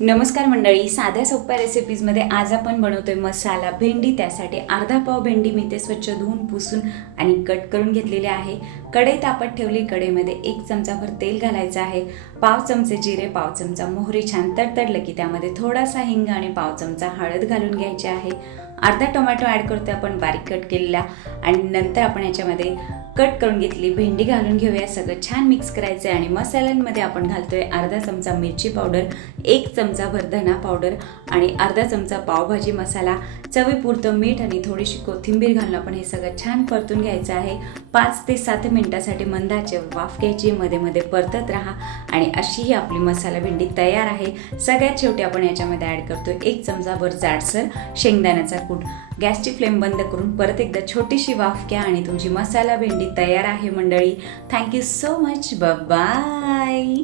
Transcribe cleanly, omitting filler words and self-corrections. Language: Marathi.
नमस्कार मंडळी, साध्या सोप्या रेसिपीजमध्ये आज आपण बनवतोय मसाला भेंडी। त्यासाठी अर्धा पाव भेंडी मी ते स्वच्छ धुवून पुसून आणि कट करून घेतलेली आहे। कढई तापत ठेवली, कढईमध्ये 1 चमचाभर तेल घालायचं आहे, पाव चमचे जिरे, पाव चमचा मोहरी छान तडतडलं की त्यामध्ये थोडासा हिंग आणि पाव चमचा हळद घालून घ्यायची आहे। अर्धा टोमॅटो ॲड करतोय आपण बारीक कट केलेला, आणि नंतर आपण याच्यामध्ये कट करून घेतली भेंडी घालून घेऊया। सगळं छान मिक्स करायचं आहे आणि मसाल्यांमध्ये आपण घालतोय अर्धा चमचा मिरची पावडर, 1 चमचाभर धना पावडर आणि अर्धा चमचा पावभाजी मसाला, चवीपुरतं मीठ आणि थोडीशी कोथिंबीर घालून आपण हे सगळं छान परतून घ्यायचं आहे। 5 ते 7 मिनिटासाठी मंद आचेवर वाफ घ्यायची, मध्ये मध्ये परतत राहा आणि अशी ही आपली मसाला भेंडी तयार आहे। सगळ्यात शेवटी आपण याच्यामध्ये ॲड करतोय 1 चमचाभर जाडसर शेंगदाण्याचा कूट। गॅसची फ्लेम बंद करून परत एकदा छोटीशी वाफ घ्या आणि तुमची मसाला भेंडी तयार आहे मंडळी। Thank you so much, bye bye.